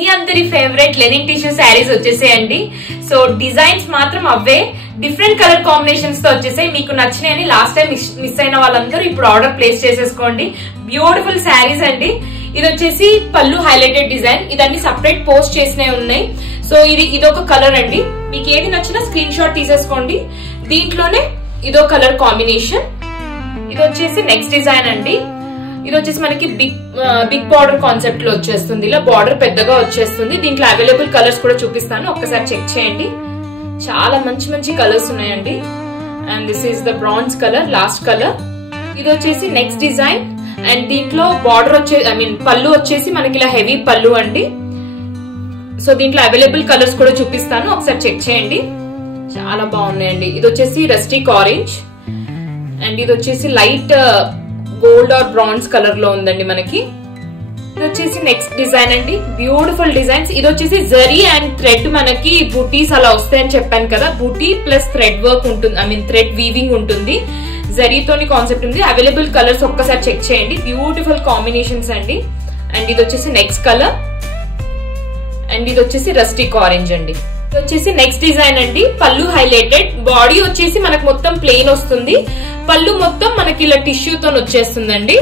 మీ అందరి favourite linen tissue saris వచ్చేసేయండి. So designs మాత్రం అవే డిఫరెంట్ కలర్ కాంబినేషన్స్ తో వచ్చేసాయి. మీకు నచ్చినాయని లాస్ట్ టైం మిస్ అయిన వాళ్ళందరూ ఇప్పుడు ఆర్డర్ ప్లేస్ చేసేసుకోండి. బ్యూటిఫుల్ శారీస్ అండి. ఇది వచ్చేసి పళ్ళు హైలైటెడ్ డిజైన్. ఇదన్నీ సపరేట్ పోస్ట్ చేసినవి ఉన్నాయి. సో ఇదొక కలర్ అండి. మీకు ఏది నచ్చినా స్క్రీన్ షాట్ తీసేసుకోండి. దీంట్లోనే ఇదో కలర్ కాంబినేషన్. ఇది వచ్చేసి నెక్స్ట్ డిజైన్ అండి. ఇది వచ్చేసి మనకి బిగ్ బార్డర్ కాన్సెప్ట్ లో వచ్చేస్తుంది. ఇలా బార్డర్ పెద్దగా వచ్చేస్తుంది. దీంట్లో అవైలబుల్ కలర్స్ కూడా చూపిస్తాను, ఒక్కసారి చెక్ చేయండి. చాలా మంచి మంచి కలర్స్ ఉన్నాయండి. And this is the bronze colour, last colour. ఇది వచ్చేసి నెక్స్ట్ డిజైన్. అండ్ దీంట్లో బార్డర్ పళ్ళు వచ్చేసి మనకి ఇలా హెవీ పళ్ళు అండి. సో దీంట్లో అవైలబుల్ కలర్స్ కూడా చూపిస్తాను, ఒకసారి చెక్ చేయండి. చాలా బాగున్నాయండి. ఇది వచ్చేసి రస్టిక్ ఆరెంజ్ అండ్ ఇది వచ్చేసి light gold or bronze colour లో ఉందండి మనకి. ఇది వచ్చేసి నెక్స్ట్ డిజైన్ అండి. Beautiful designs. ఇది వచ్చేసి జరీ అండ్ థ్రెడ్ మనకి బూటీస్ అలా వస్తాయని చెప్పాను కదా. బూటీ ప్లస్ థ్రెడ్ వర్క్ ఉంటుంది, థ్రెడ్ వీవింగ్ ఉంటుంది. జరీతోని కాన్సెప్ట్ ఉంది. అవైలబుల్ కలర్స్ ఒక్కసారి చెక్ చేయండి. బ్యూటిఫుల్ కాంబినేషన్స్ అండి. అండ్ ఇది వచ్చేసి నెక్స్ట్ కలర్. అండ్ ఇది వచ్చేసి రస్టిక్ ఆరెంజ్ అండి. ఇది వచ్చేసి నెక్స్ట్ డిజైన్ అండి. పళ్ళు హైలైటెడ్. బాడీ వచ్చేసి మనకు మొత్తం ప్లెయిన్ వస్తుంది. పళ్ళు మొత్తం మనకి ఇలా టిష్యూతో వచ్చేస్తుందండి.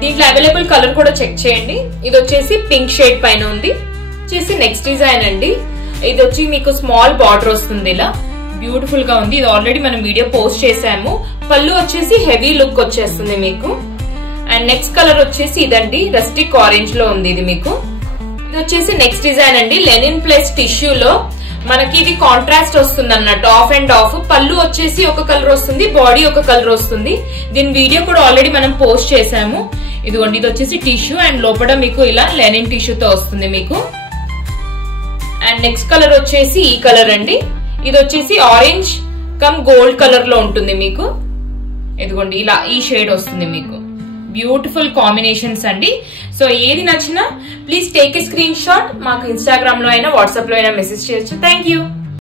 దీంట్లో అవైలబుల్ కలర్ కూడా చెక్ చేయండి. ఇది వచ్చేసి పింక్ షేడ్ పైన ఉంది. వచ్చేసి నెక్స్ట్ డిజైన్ అండి. ఇది వచ్చి మీకు స్మాల్ బార్డర్ వస్తుంది. ఇలా బ్యూటిఫుల్ గా ఉంది. ఇది ఆల్రెడీ మనం వీడియో పోస్ట్ చేసాము. పళ్ళు వచ్చేసి హెవీ లుక్ వచ్చేస్తుంది మీకు. అండ్ నెక్స్ట్ కలర్ వచ్చేసి ఇదండి, రస్టిక్ ఆరెంజ్ లో ఉంది ఇది మీకు. ఇది వచ్చేసి నెక్స్ట్ డిజైన్ అండి. లెనిన్ ప్లస్ టిష్యూలో మనకి ఇది కాంట్రాస్ట్ వస్తుంది అన్నట్టు, ఆఫ్ అండ్ ఆఫ్. పళ్ళు వచ్చేసి ఒక కలర్ వస్తుంది, బాడీ ఒక కలర్ వస్తుంది. దీని వీడియో కూడా ఆల్రెడీ మనం పోస్ట్ చేసాము. ఇదిగోండి, ఇది వచ్చేసి టిష్యూ అండ్ లోపల మీకు ఇలా లెనిన్ టిష్యూతో వస్తుంది మీకు. అండ్ నెక్స్ట్ కలర్ వచ్చేసి ఈ కలర్ అండి. ఇది వచ్చేసి ఆరెంజ్ కమ్ గోల్డ్ కలర్ లో ఉంటుంది మీకు. ఇదిగోండి ఇలా ఈ షేడ్ వస్తుంది మీకు. బ్యూటిఫుల్ కాంబినేషన్స్ అండి. సో ఏది నచ్చినా please take a screen shot. మాకు ఇన్స్టాగ్రామ్ లో అయినా వాట్సాప్ లో అయినా మెసేజ్ చేయొచ్చు. Thank you.